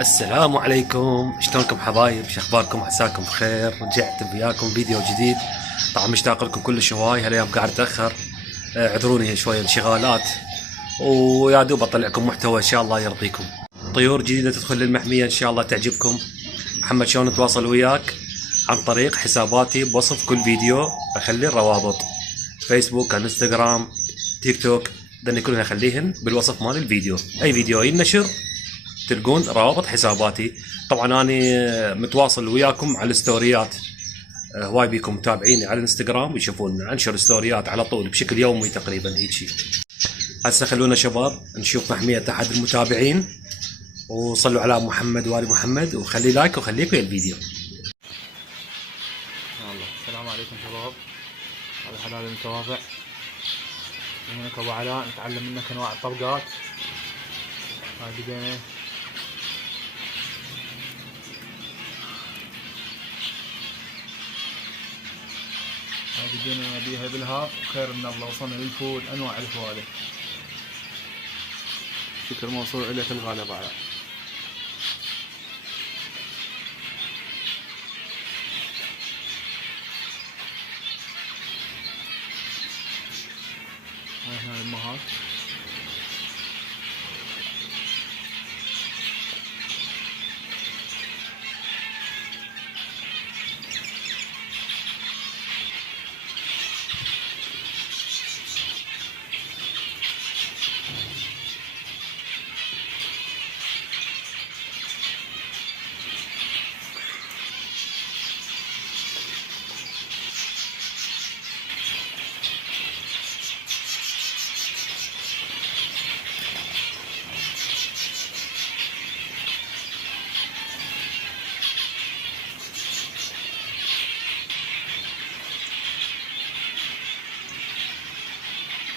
السلام عليكم، شلونكم حبايب؟ شخباركم؟ عساكم بخير. رجعت وياكم فيديو جديد. طبعا مشتاق لكم كلش هواي، هالايام قاعد اتاخر، اعذروني شويه انشغالات، ويا دوب اطلع لكم محتوى ان شاء الله يرضيكم. طيور جديده تدخل للمحميه ان شاء الله تعجبكم. محمد شلون نتواصل وياك؟ عن طريق حساباتي بوصف كل فيديو، اخلي الروابط فيسبوك، انستغرام، تيك توك، ذني كلهم اخليهن بالوصف مال الفيديو. اي فيديو ينشر تلقون روابط حساباتي. طبعا انا متواصل وياكم على الستوريات، هواي بيكم متابعيني على الانستغرام ويشوفون انشر ستوريات على طول بشكل يومي تقريبا هيجي. هسه خلونا شباب نشوف محمية احد المتابعين، وصلوا على محمد وآل محمد، وخلي لايك وخليك ويا الفيديو. الله. السلام عليكم شباب، هذا حلال المتابع. هناك ابو علاء نتعلم منك انواع الطبقات. هاي بدينا بيها بالهاف، وخير من الله وصلنا للفول، انواع الفوالة. شكر موصول لك الغالي ابو علاء. هاي هنا الامهات.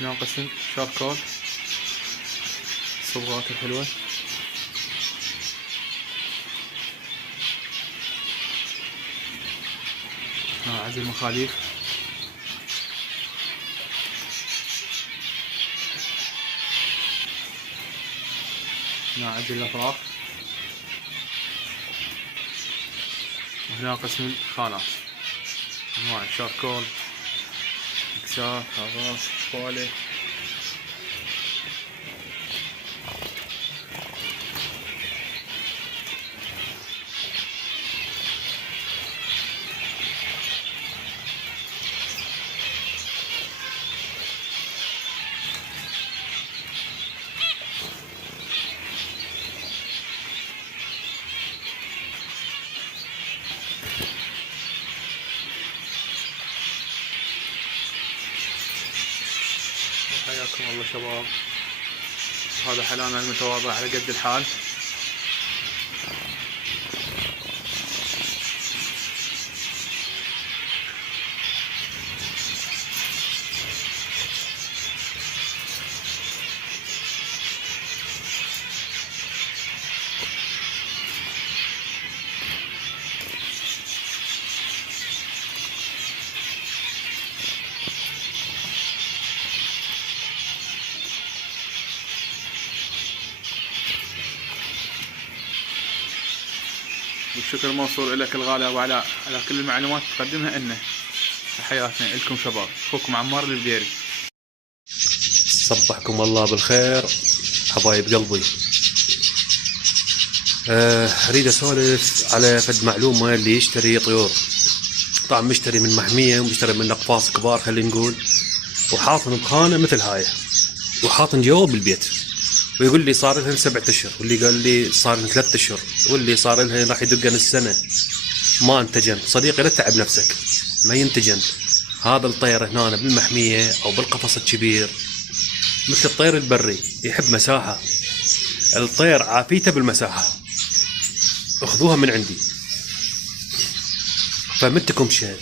هنا قسم شاركول، الصبغات الحلوة. هنا عزل المخاليف. هنا عزل الأفراح. وهنا قسم الخانات، أنواع الشاركول، إكسار، خلاص، فولي. حياكم الله شباب، هذا حلانا المتواضع على قد الحال. والشكر موصول لك الغالي ابو علاء على كل المعلومات تقدمها لنا في حياتنا. لكم شباب، اخوكم عمار البديري. صبحكم الله بالخير حبايب قلبي. اريد اسولف على فد معلومه. اللي يشتري طيور، طبعا مشتري من محميه ومشتري من اقفاص كبار خلينا نقول، وحاطن بخانه مثل هاي، وحاطن جوا بالبيت، ويقول لي صار لهن 7 اشهر، واللي قال لي صار لهن 3 اشهر، واللي صار لهن راح يدقن السنه، ما انتجن. صديقي لا تتعب نفسك، ما ينتجن. هذا الطير هنا بالمحميه او بالقفص الكبير مثل الطير البري، يحب مساحه. الطير عافيته بالمساحه، اخذوها من عندي. فمتكم شيء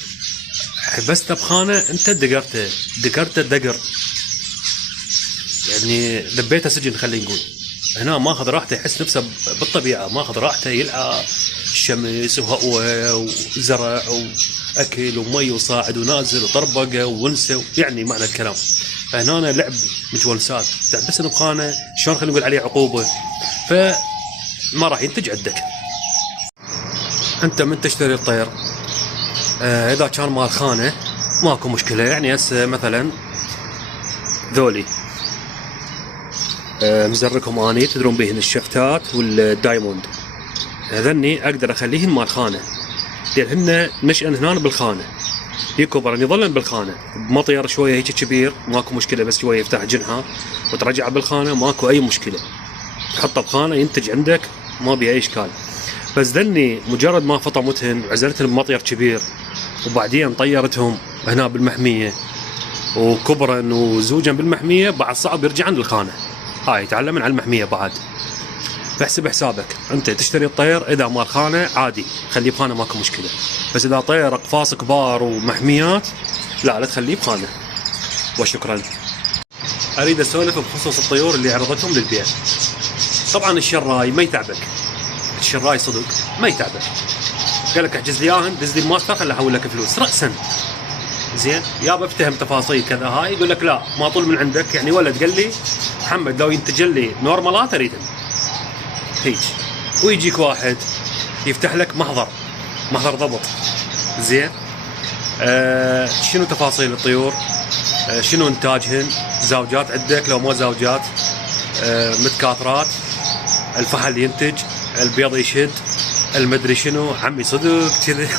حبسته بخانه، انت دقرته دقر، يعني دبيته سجن خلينا نقول. هنا ماخذ راحته، يحس نفسه بالطبيعه، ماخذ راحته، يلعب الشمس وهواء وزرع واكل ومي وصاعد ونازل وطربقه وونسه، يعني معنى الكلام. فهنا لعب متونسات، تحبسن بخانه شلون خلينا نقول عليه عقوبه. ف ما راح ينتج عندك. انت من تشتري الطير اذا كان مال خانه ماكو مشكله. يعني هسه مثلا ذولي مزركم اني تدرون بيهن الشفتات والدايموند، هذني اقدر اخليهن مال خانه، لأن نشأن هنا بالخانه، يكبر يظلن بالخانه بمطير شويه هيك كبير ماكو مشكله، بس شويه يفتح جنحه وترجعه بالخانه ماكو اي مشكله، تحطه بخانه ينتج عندك ما بيه اي اشكال. بس ذني مجرد ما فطمتهن وعزلتهن بمطير كبير وبعدين طيرتهم هنا بالمحميه وكبرن وزوجا بالمحميه، بعد صعب يرجعن للخانه، هاي يتعلمن على المحميه بعد. فاحسب حسابك، انت تشتري الطير اذا مال خانه عادي خليه بخانه ماكو مشكله، بس اذا طير اقفاص كبار ومحميات لا تخليه بخانه. وشكرا. اريد اسولف بخصوص الطيور اللي عرضتهم للبيع. طبعا الشراي ما يتعبك، الشراي صدق ما يتعبك، قال لك احجز لي اياهن دز لي الماستر خلي احول لك فلوس راسا. زين يابا افتهم تفاصيل كذا، هاي يقول لك لا ما طول من عندك. يعني ولد قال لي محمد لو ينتج لي نورمالات اريدهم هيك، ويجيك واحد يفتح لك محضر ضبط. زين شنو تفاصيل الطيور، شنو انتاجهن، زوجات عندك لو مو زوجات، متكاثرات، الفحل ينتج، البيض يشد، المدري شنو. عمي صدق كذي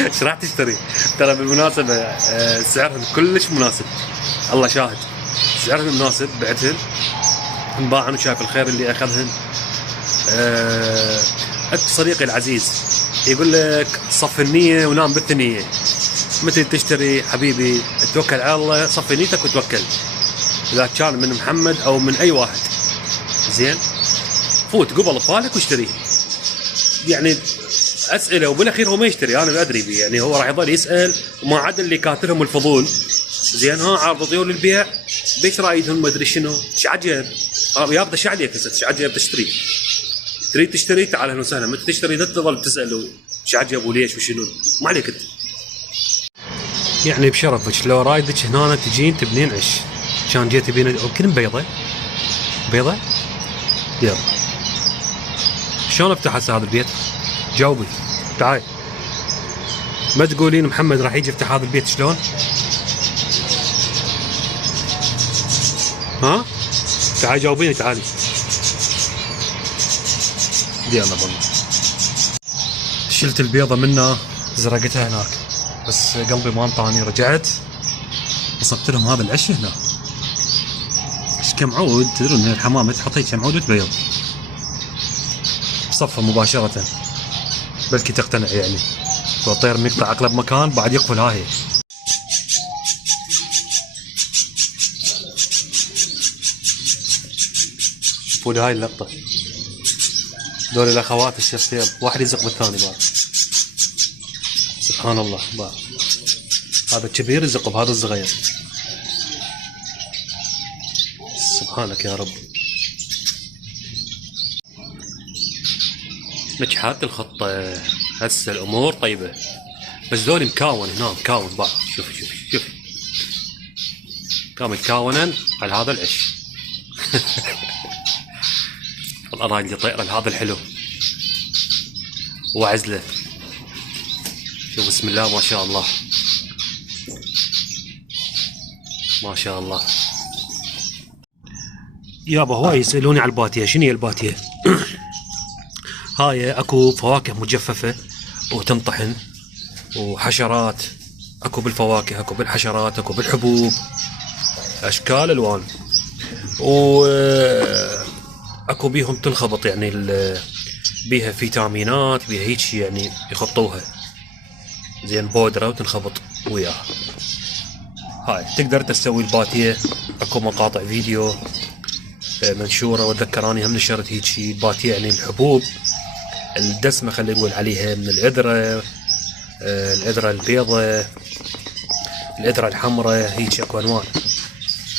ايش راح تشتري؟ ترى بالمناسبة سعرهن كلش مناسب، الله شاهد سعرهن مناسب. بعتهن انباعن وشايف الخير اللي اخذهن. صديقي العزيز يقول لك صف النية ونام بالثنية، مثل تشتري حبيبي توكل على الله، صفي نيتك وتوكل، اذا كان من محمد او من اي واحد. زين فوت قبل طفالك واشتريه. يعني اسئله وبالاخير هو ما يشتري، انا ادري بيه، يعني هو راح يظل يسال وما عدا اللي كاتلهم الفضول. زين ها عارض طيور للبيع بيش رايدهم ما ادري شنو، ايش عجب يابا ايش عليك هسه، ايش عجب تشتري؟ تريد تشتري تعال اهلا وسهلا، متى تشتري لا تظل تسال ايش عجب وليش وشنو، ما عليك انت. يعني بشرفك لو رايدك هنا تجين تبنين عش، كان جيت تبين يمكن بيضه يلا. شلون افتح هسه هذا البيت؟ جاوبي تعال، ما تقولين محمد راح يجي يفتح هذا البيت شلون؟ ها؟ تعال جاوبيني تعالي. يلا بالله. شلت البيضة منه زرقتها هناك، بس قلبي ما انطاني، رجعت وصبت لهم هذا العش هنا. ايش كم عود تدرون الحمامة تحط هيك كم عود وتبيض صفها مباشرة، بلكي تقتنع يعني. والطير من يقطع اقلب مكان بعد يقفل. هاي شوفوا لي هاي اللقطة، دول الاخوات الشفتين واحد يزق بالثاني بعد. سبحان الله بعد. هذا الكبير يزق بهذا الصغير، سبحانك يا رب. نجحت الخطة، هسه الامور طيبة، بس ذول مكاون هنا مكاون بعد. شوف كان متكونا على هذا العش والله رايد طير هذا الحلو وعزله. شوف بسم الله ما شاء الله ما شاء الله. يابا هواي يسألوني على الباتية، شنو هي الباتية؟ هاي اكو فواكه مجففة وتنطحن وحشرات، اكو بالفواكه اكو بالحشرات اكو بالحبوب، اشكال الوان، و اكو بيهم تنخبط، يعني بيها فيتامينات بيها هيك يعني يخطوها زين بودرة وتنخبط وياها. هاي تقدر تسوي الباتية، اكو مقاطع فيديو منشورة، واتذكراني هم نشرت هيك باتية، يعني الحبوب الدسمة خلينا نقول عليها، من العذرة البيضة، العذرة الحمراء، هيك اكو انواع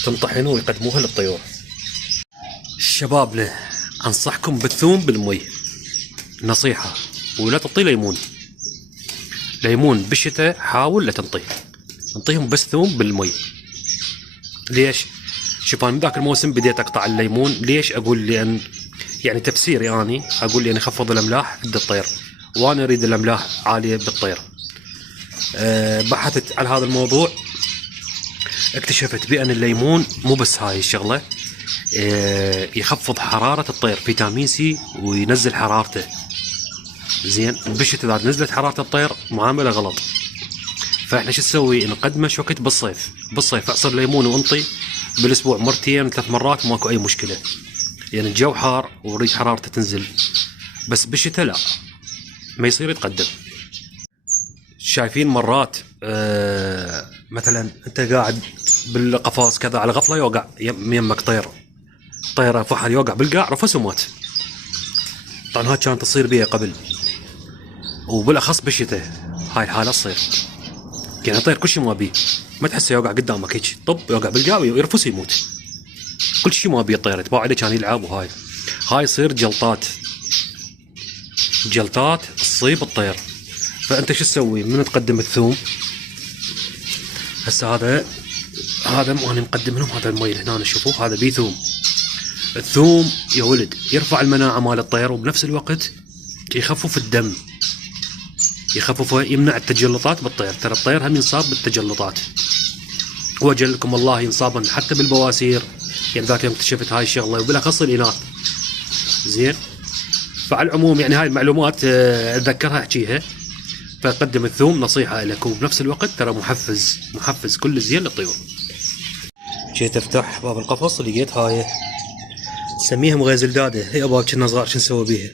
تنطحن ويقدموها للطيور. شبابنا انصحكم بالثوم بالمي، نصيحة، ولا تعطي ليمون بالشتاء، حاول لا انطيهم بس ثوم بالمي. ليش؟ شوف انا من ذاك الموسم بديت اقطع الليمون. ليش اقول؟ لان يعني تفسيري اني اقول يعني خفض الاملاح عند الطير، وانا اريد الاملاح عاليه بالطير. بحثت على هذا الموضوع، اكتشفت بان الليمون مو بس هاي الشغله، يخفض حراره الطير، فيتامين سي وينزل حرارته. زين بالشتاء اذا نزلت حراره الطير معامله غلط. فاحنا شو نسوي؟ نقدمه وقت بالصيف اعصر ليمون وانطي بالاسبوع مرتين 3 مرات، ماكو اي مشكله. يعني الجو حار وريد حرارته تنزل، بس بالشتاء لا، ما يصير يتقدم. شايفين مرات مثلا انت قاعد بالقفاص كذا على غفله يوقع يمك طيره فحل يوقع بالقاع رفس ومات. طبعا هاي كانت تصير بيها قبل، وبالاخص بالشتاء هاي الحاله تصير. يعني الطير كل شيء ما بيه، ما تحسه يوقع قدامك هيك طب يوقع بالقاع ويرفس ويموت. كل شيء ما بيه الطير، تباع عليه كان يلعب. وهاي يصير جلطات تصيب الطير. فانت شو تسوي؟ من تقدم الثوم. هسه هذا مو انا مقدم لهم، هذا المي هنا شوفوه، هذا بيه ثوم. الثوم يا ولد يرفع المناعه مال الطير، وبنفس الوقت يخفف الدم، يمنع التجلطات بالطير. ترى الطير هم ينصاب بالتجلطات، واجلكم الله ينصابن حتى بالبواسير. يعني ذاك يوم اكتشفت هاي الشغله، وبالاخص الاناث. زين، فعلى العموم يعني هاي المعلومات اتذكرها احكيها. فقدم الثوم نصيحه لك، وبنفس الوقت ترى محفز كل زين للطيور. جيت افتح باب القفص لقيت هاي سميها مغازل داده. هي ابا كنا صغار شو نسوي بيها؟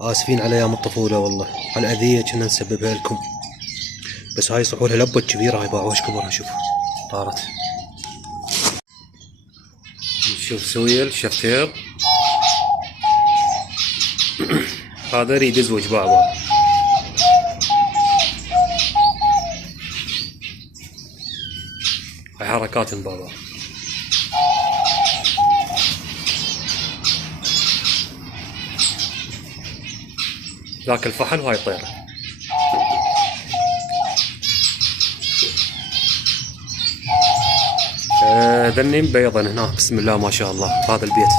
اسفين على ايام الطفوله والله، على الاذيه كنا نسببها لكم. بس هاي صحولها لبة كبيره، هاي باعوش كبرها. شوف طارت. شوف سويل شفتير هذا يريد يزوج بابا. هاي حركات بابا. ذاك الفحل وهاي الطيرة. ذني مبيضا هنا، بسم الله ما شاء الله. هذا البيت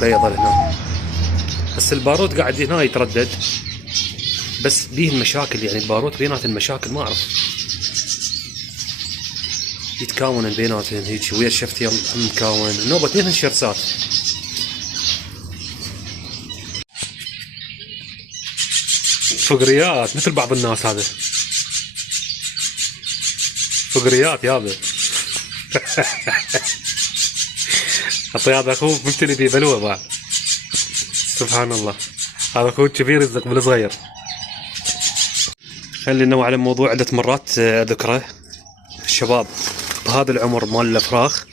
بيضا هنا. بس البارود قاعد هنا يتردد، بس بيه المشاكل. يعني البارود بينات المشاكل، ما اعرف يتكون بيناتهم هيك. ويا الشفتيل مكون نوبة 2 شرسات. فقريات مثل بعض الناس. هذا فقريات يابا. اعطي هذا اخوه ممتلي بيه بلوه بعد. سبحان الله، هذا اخوه كبير يصدق بالصغير. خلينا ننوع على موضوع. عدة مرات اذكره الشباب بهذا العمر مال الافراخ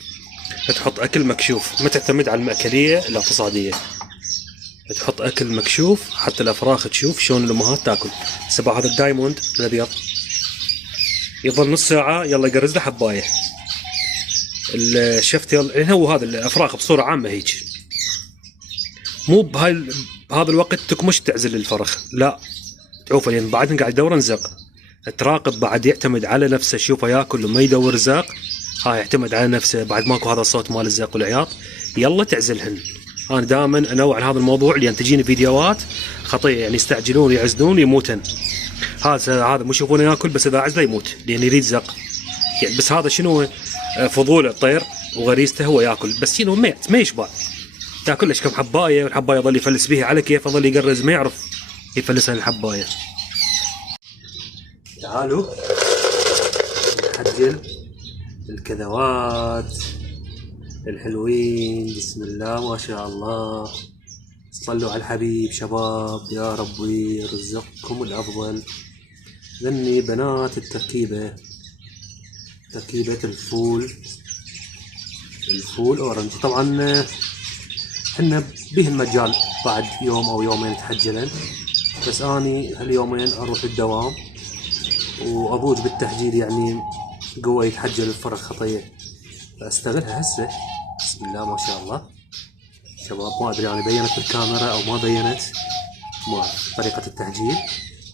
تحط اكل مكشوف، ما تعتمد على المأكلية الاقتصادية. تحط اكل مكشوف حتى الافراخ تشوف شلون الامهات تاكل. سبع هذا الدايموند الابيض يظل نص ساعة يلا يقرز له حباية. الشفتيل هو هذا الافراخ بصورة عامة هيك، مو بهذا الوقت تكمش تعزل الفرخ، لا تعوفه لان بعدين قاعد يدور نزق. تراقب بعد، يعتمد على نفسه، شوفه ياكل وما يدور زاق. هاي يعتمد على نفسه، بعد ماكو هذا الصوت مال الزق والعياط يلا تعزلهن. انا دائما انوع عن هذا الموضوع لان تجيني فيديوهات خطيه، يعني يستعجلون يعزلون يموتن. هذا مو يشوفونه ياكل، بس اذا عزله يموت لان يريد زق. يعني بس هذا شنو؟ فضول الطير وغريزته هو ياكل، بس شنو ما يشبع. تاكل ليش كم حبايه، والحبايه يظل يفلس بيها على كيف، يظل يقرز ما يعرف يفلسها الحبايه. تعالوا نحجل الكذوات الحلوين. بسم الله ما شاء الله. صلوا على الحبيب شباب، يا ربي يرزقكم الافضل. ذني بنات التركيبه، تركيبه الفول اورنج. طبعا حنا به المجال بعد يوم او يومين تحجلن، بس اني هاليومين اروح الدوام واضوج بالتحجيل، يعني قوة يتحجل الفرخ خطيه، فاستغلها هسه. بسم الله ما شاء الله شباب. ما ادري يعني بينت بالكاميرا او ما بينت، ما أعرف طريقة التحجيل.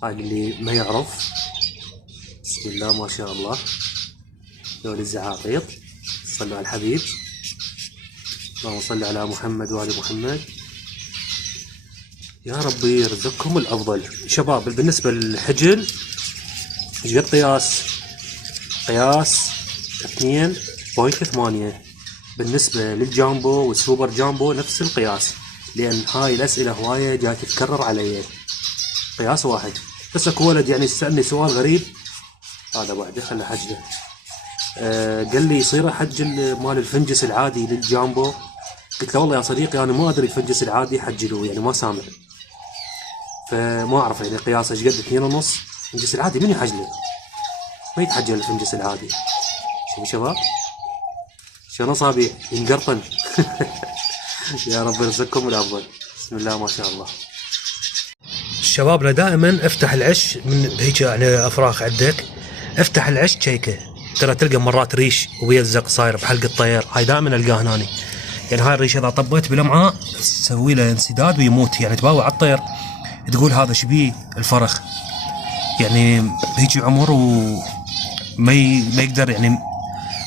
هاي اللي ما يعرف. بسم الله ما شاء الله. ذول الزعاطيط، صلوا على الحبيب. اللهم صل على محمد وآل محمد. يا ربي يرزقكم الأفضل. شباب بالنسبة للحجل ايش قد قياس 2.8. بالنسبة للجامبو والسوبر جامبو نفس القياس، لأن هاي الأسئلة هواية جاي تتكرر علي. قياس واحد. بس اكو ولد يعني سألني سؤال غريب، هذا بعده خله حجله. قال لي يصير احجل مال الفنجس العادي للجامبو؟ قلت له والله يا صديقي انا ما ادري الفنجس العادي حجلوه، يعني ما سامع، فما اعرف يعني قياسه ايش قد. 2.5. الفنجس العادي من يحجله؟ ما يتحجل الفنجس العادي. شوفوا شباب شلون اصابع ينقرطن. يا رب يرزقكم الافضل. بسم الله ما شاء الله. شبابنا دائما افتح العش من هيك يعني افراخ عندك، افتح العش تشيكه، ترى تلقى مرات ريش ويلزق صاير بحلق الطير، هاي دائما القاه هناني. يعني هاي الريش اذا طبيت بالامعاء تسوي له انسداد ويموت، يعني تباوع على الطير تقول هذا شبيه الفرخ، يعني هيك عمر وما يقدر، يعني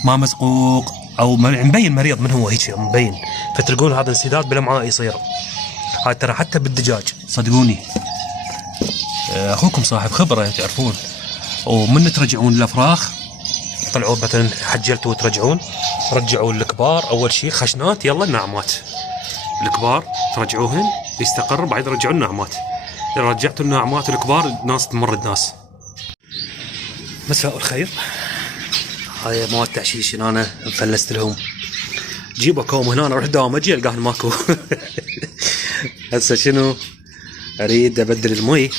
ما مسقوق او مبين مريض من هو هيك مبين، فتلقون هذا انسداد بالامعاء يصير. هاي ترى حتى بالدجاج صدقوني. اخوكم صاحب خبره تعرفون. ومن ترجعون الافراخ طلعوا مثلا حجلتوا وترجعون، رجعوا الكبار اول شيء خشنات، يلا الناعمات الكبار ترجعوهن يستقر، بعد رجعوا الناعمات. اذا رجعتوا الناعمات الكبار الناس تمرض ناس. مساء الخير. هاي مواد تعشيش انا مفلست لهم. جيبوا كوم هنا اروح دوام اجي القاهن ماكو. هسه شنو اريد ابدل المي،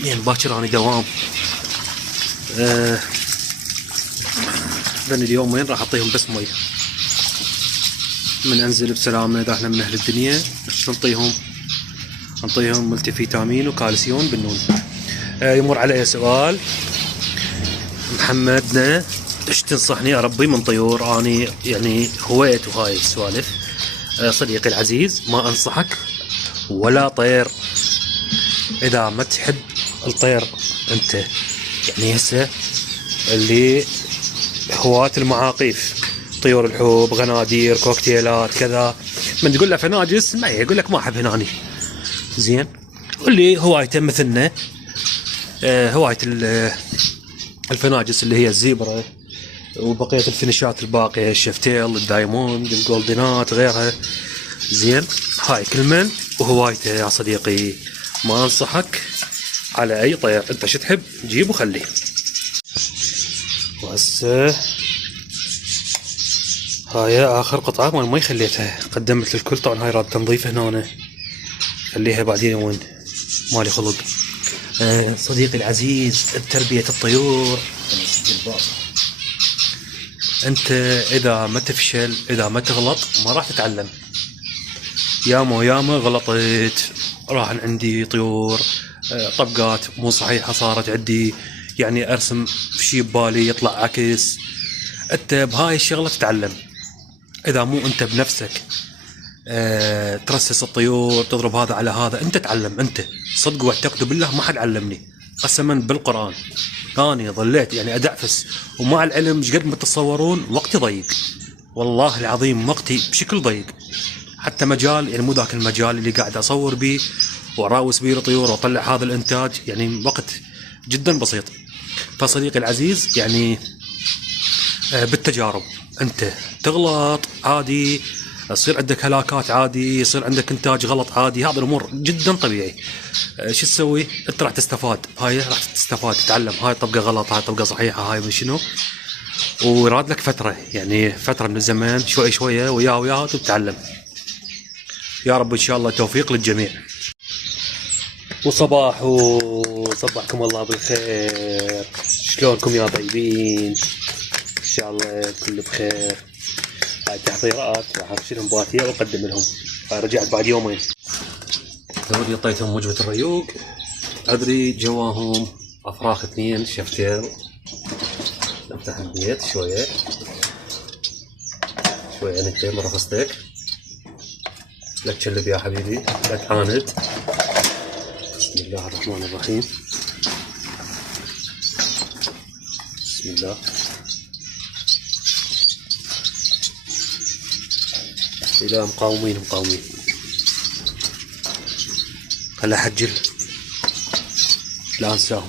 يعني باكر اني دوام. لان اليوم وين راح اعطيهم بس مي، من انزل بسلامه اذا احنا من اهل الدنيا نعطيهم ملتي فيتامين وكالسيوم بالنون. يمر علي سؤال محمدنا ايش تنصحني اربي من طيور؟ اني يعني هويت وهاي السوالف. صديقي العزيز ما انصحك ولا طير اذا ما تحب الطير انت. يعني هسه اللي هواة المعاقيف، طيور الحوب، غنادير، كوكتيلات كذا، من تقول له فناجس ما يقول لك ما احب هناني. زين واللي هوايته مثلنا هواية الفناجس اللي هي الزيبرا وبقية الفينشات الباقية، الشفتيل، الدايموند، الجولدنات، غيرها. زين هاي كل من وهوايته يا صديقي. ما انصحك على اي طير، انت شو تحب جيب وخليه. وهسه هاي اخر قطعة مال مي خليتها، قدمت للكل. طبعا هاي راد تنظيف هنا، خليها بعدين وين مالي خلق. صديقي العزيز تربية الطيور انت اذا ما تفشل، اذا ما تغلط ما راح تتعلم. ياما غلطت، راح عندي طيور طبقات مو صحيحة صارت عندي، يعني ارسم شي ببالي يطلع عكس. انت بهاي الشغلة تتعلم، اذا مو انت بنفسك ترسس الطيور تضرب هذا على هذا، انت تعلم. انت صدق واعتقدوا بالله ما حد علمني، قسما بالقرآن اني ظليت يعني ادعفس، ومع العلم ايش قد ما تتصورون وقتي ضيق، والله العظيم وقتي بشكل ضيق. حتى مجال يعني مو ذاك المجال اللي قاعد اصور بيه واراوس بيه الطيور واطلع هذا الانتاج، يعني وقت جدا بسيط. فصديقي العزيز يعني بالتجارب انت تغلط عادي، يصير عندك هلاكات عادي، يصير عندك انتاج غلط عادي، هذا الامور جدا طبيعي. شو تسوي؟ انت راح تستفاد، هاي راح تستفاد تتعلم، هاي طبقه غلط هاي طبقه صحيحه هاي من شنو، ويراد لك فتره، يعني فتره من الزمان شوي شويه وياه تتعلم. يا رب ان شاء الله توفيق للجميع. وصبحكم الله بالخير. شلونكم يا طيبين؟ ان شاء الله الكل بخير. هاي تحضيرات راح ارسلهم باتيه واقدم لهم. هاي رجعت بعد يومين، دوري اعطيتهم وجبه الريوق. ادري جواهم افراخ 2 شفتيل. نفتح البيت شويه انت مره فستك، لا تشلب يا حبيبي، لا تعاند. بسم الله الرحمن الرحيم. بسم الله. لا مقاومين. خلي احجل لا انساهم.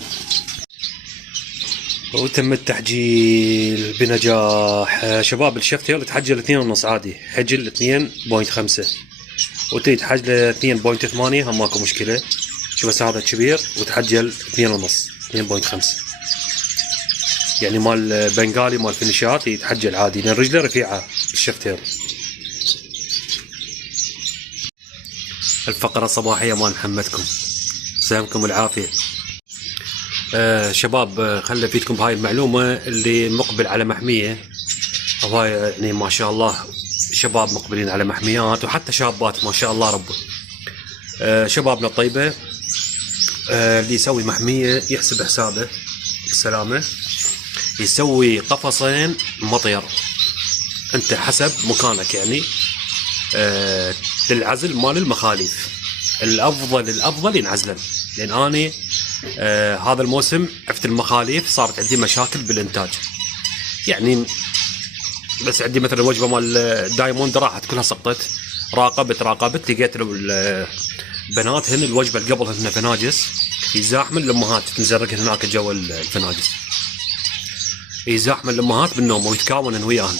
وتم التحجيل بنجاح. شباب الشيف تيل تحجل 2.5 عادي، حجل 2.5 وتريد تحجل 2.8 هم ماكو مشكلة. شو بس هذا كبير وتحجل 2.5 يعني مال بنغالي مال فينيشات يتحجل عادي لان رجله رفيعة الشيف تيل. الفقرة الصباحية مال محمدكم، سلامكم العافية. شباب خلي افيدكم بهاي المعلومة. اللي مقبل على محمية هاي يعني ما شاء الله شباب مقبلين على محميات وحتى شابات ما شاء الله ربه. شبابنا الطيبة اللي يسوي محمية يحسب حسابه بالسلامة، يسوي قفصين مطير انت حسب مكانك يعني للعزل مال المخاليف. الافضل ينعزلن لان اني هذا الموسم عفت المخاليف صارت عندي مشاكل بالانتاج يعني. بس عندي مثلا وجبه مال دايموند راحت كلها سقطت. راقبت لقيت البنات هن الوجبه اللي قبل هن فناجس يزاحم الامهات تنزرق هناك جو الفناجس يزاحم الامهات بالنوم ويتكاونن وياهن،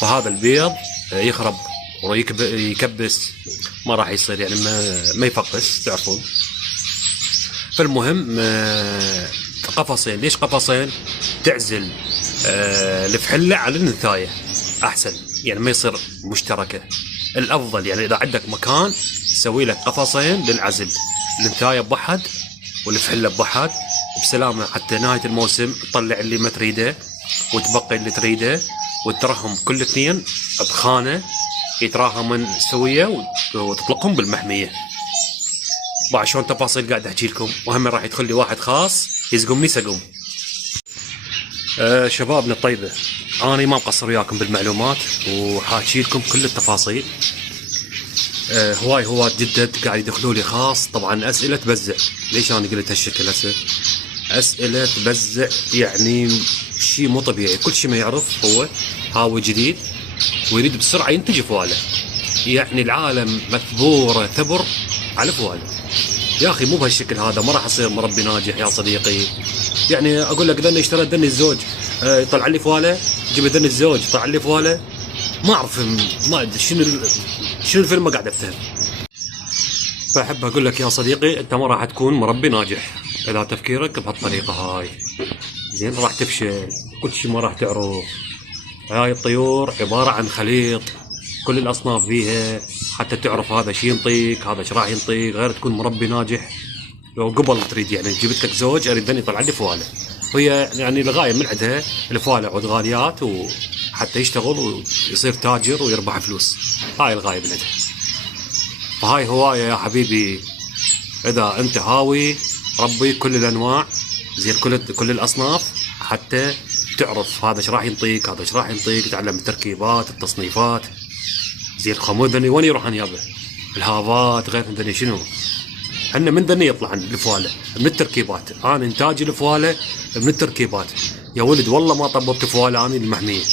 فهذا البيض يخرب ويكبس ما راح يصير يعني ما يفقس تعرفون. فالمهم قفصين. ليش قفصين؟ تعزل الفحله على النثايه احسن يعني ما يصير مشتركه. الافضل يعني اذا عندك مكان تسوي لك قفصين للعزل، النثايه بواحد والفحله بواحد بسلامه حتى نهايه الموسم تطلع اللي ما تريده وتبقي اللي تريده وترهم كل اثنين بخانه يتراهمن سويه وتطلقهم بالمحميه. بعد شلون تفاصيل قاعد احكي لكم، وهم راح يدخل لي واحد خاص يسقمني سقم. شبابنا الطيبه انا ما مقصر وياكم بالمعلومات وحاكي لكم كل التفاصيل. هواي جدد قاعد يدخلوا لي خاص طبعا اسئله تبزع. ليش انا قلت هالشكل هسه؟ اسئله تبزع يعني شيء مو طبيعي. كل شيء ما يعرف هو هاوي جديد ويريد بسرعه ينتج فواله. يعني العالم مثبوره ثبر على فواله. يا اخي مو بهالشكل هذا، ما راح اصير مربي ناجح يا صديقي. يعني اقول لك ذني اشترى ذني الزوج يطلع لي فواله، جيب ذني الزوج يطلع لي فواله. ما اعرف ما ادري شنو الفيلم ما قاعد افتهم. فاحب اقول لك يا صديقي انت ما راح تكون مربي ناجح اذا تفكيرك بهالطريقه هاي. زين راح تفشل، كل شيء ما راح تعرف. هاي الطيور عباره عن خليط كل الاصناف فيها حتى تعرف هذا شي ينطيك هذا ايش راح ينطيك، غير تكون مربي ناجح. لو قبل تريد يعني جبت لك زوج اريد ان يطلع لي فواله، وهي يعني الغايه من عندها الفواله عود غاليات وحتى يشتغل ويصير تاجر ويربح فلوس. هاي الغايه من عندها. فهاي هوايه يا حبيبي. اذا انت هاوي ربي كل الانواع زين كل الاصناف حتى تعرف هذا ايش راح ينطيك هذا ايش راح ينطيك. تعلم التركيبات التصنيفات زين. الخمود ذني وين يروح يابا؟ الهافات غير ذني شنو؟ احنا من ذني يطلع الفواله من التركيبات. انا انتاجي الفواله من التركيبات يا ولد. والله ما طببت فواله اني المحميه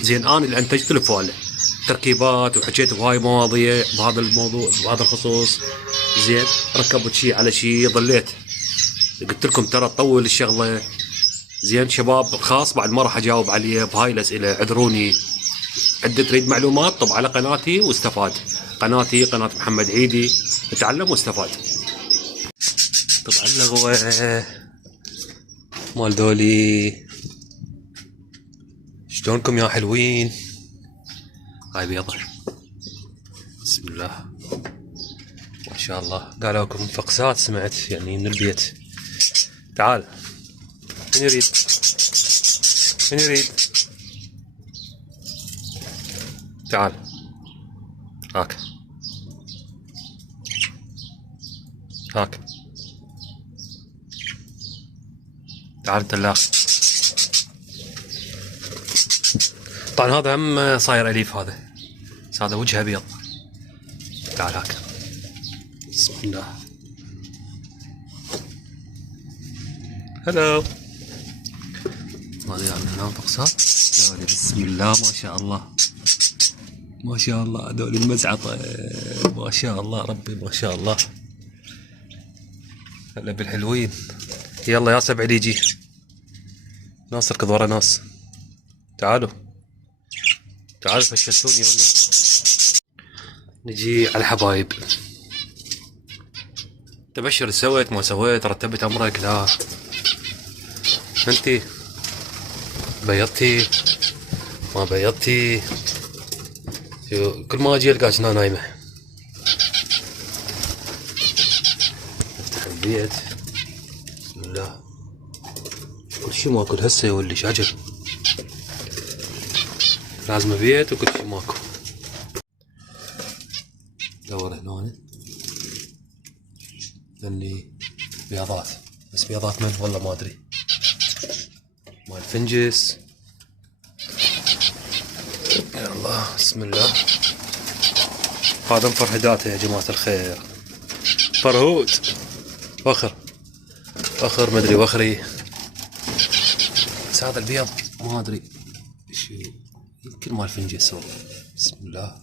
زين. انا اللي انتجت الفواله تركيبات وحكيت بهاي مواضيع بهذا الموضوع بهذا الخصوص زين. ركبت شيء على شيء ظليت قلت لكم ترى تطول الشغله زين. شباب خاص بعد ما راح اجاوب عليه بهاي الاسئله اعذروني. عدة تريد معلومات طب على قناتي واستفاد. قناتي قناة محمد عيدي اتعلم واستفاد. طبعا اللغوة مال ذولي شلونكم يا حلوين؟ هاي بيضة بسم الله ما شاء الله. قالوا لكم فقسات سمعت يعني من البيت. تعال من يريد من يريد تعال هاك هاك تعال انت لا. طبعا هذا هم صاير اليف هذا بس هذا وجهه ابيض. تعال هاك بسم الله. هلو هذا يعني هنا فقسات بسم الله ما شاء الله. ما شاء الله هذول المزعطة، ما شاء الله ربي ما شاء الله. هلا بالحلوين. يلا يا سبع يجي ناس اركض ورا ناس. تعالوا فشلتوني ولا. نجي على الحبايب. تبشر سويت ما سويت، رتبت امرك لا. انتي بيضتي ما بيضتي، كل ما اجي القاك هنا نايمة. افتح البيت بسم الله. كل شي ماكو هسه يولي شجر، لازم بيت وكل شي ماكو. دور هنا ذني بياضات، بس بياضات من والله ما ادري، مال فنجس. يا الله بسم الله. هذا مفرهداته يا جماعة الخير، فرهود وخر مدري وخري. بس هذا البيض ما ادري شو، يمكن مال فنجس. بسم الله.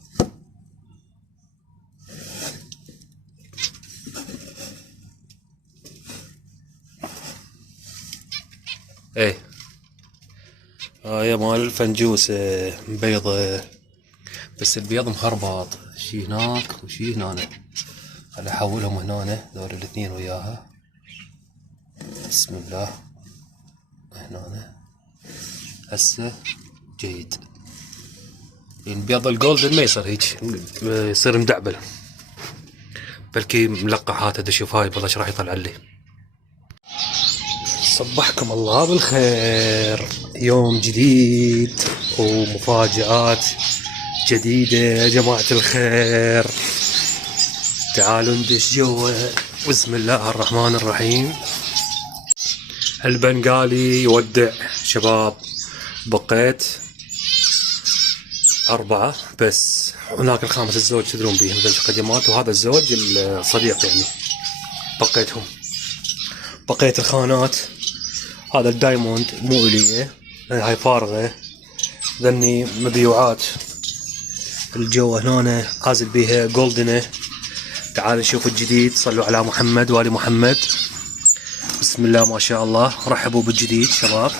ايه يا مال الفنجوس بيض، بس البيض مخربط، شي هناك وشي هنا. خلي احولهم هنا دول الاثنين وياها. بسم الله. هنا هسه جيد. يعني بيض الجولدن ما يصير هيك، يصير مدعبل، بلكي ملقحات. هذا شوف هاي والله ايش راح يطلع لي. صبحكم الله بالخير، يوم جديد ومفاجآت جديدة يا جماعة الخير. تعالوا ندش جوا. بسم الله الرحمن الرحيم. البنغالي يودع شباب، بقيت 4 بس، هناك الخامس الزوج تدرون بيه هذول القديمات، وهذا الزوج الصديق يعني بقيتهم. بقيت الخانات. هذا الدايموند مو إلي، هاي فارغة. ذني مبيوعات الجو هنا عازل بيها جولدنة. تعالوا نشوف الجديد. صلوا على محمد وآل محمد. بسم الله ما شاء الله. رحبوا بالجديد شباب.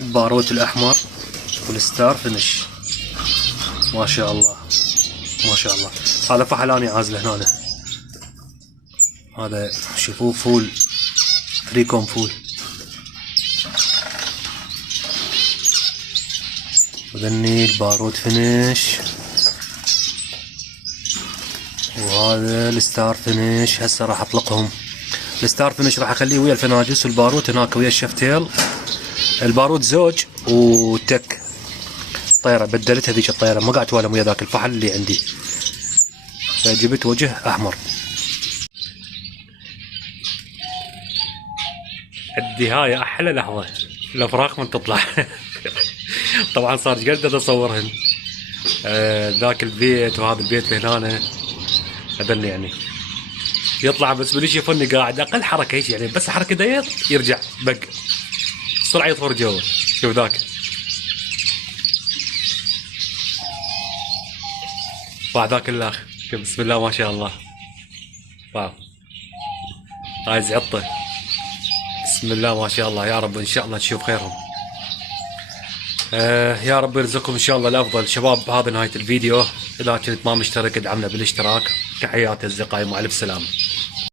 الباروت الأحمر والستار فينش ما شاء الله ما شاء الله. هذا فحلاني عازله هنا. هذا شوفوه فول، فريكون فول. وذني البارود فينش، وهذا الستار فينش. هسه راح اطلقهم. الستار فينش راح اخليه ويا الفناجس، والبارود هناك ويا الشفتيل. البارود زوج وتك طيرة، بدلت هذيك الطيرة، ما قعدت ولا ويا ذاك الفحل اللي عندي، جبت وجه احمر. النهاية احلى لحظة، الافراح من تطلع. طبعا صار قلت اصورهن. ذاك البيت وهذا البيت اللي هنا هذني يعني يطلع، بس بدي يشوفني قاعد اقل حركة هيك يعني، بس حركة دير يرجع بق بسرعة يطفر جوا. شوف ذاك ذاك الاخ، بسم الله ما شاء الله. واو هاي زعطة. بسم الله ما شاء الله. يا رب ان شاء الله نشوف خيرهم. يا رب يرزقكم ان شاء الله الافضل شباب. هذا نهاية الفيديو. اذا كنت ما مشترك ادعمنا بالاشتراك. تحياتي اصدقائي، مع الف سلامة.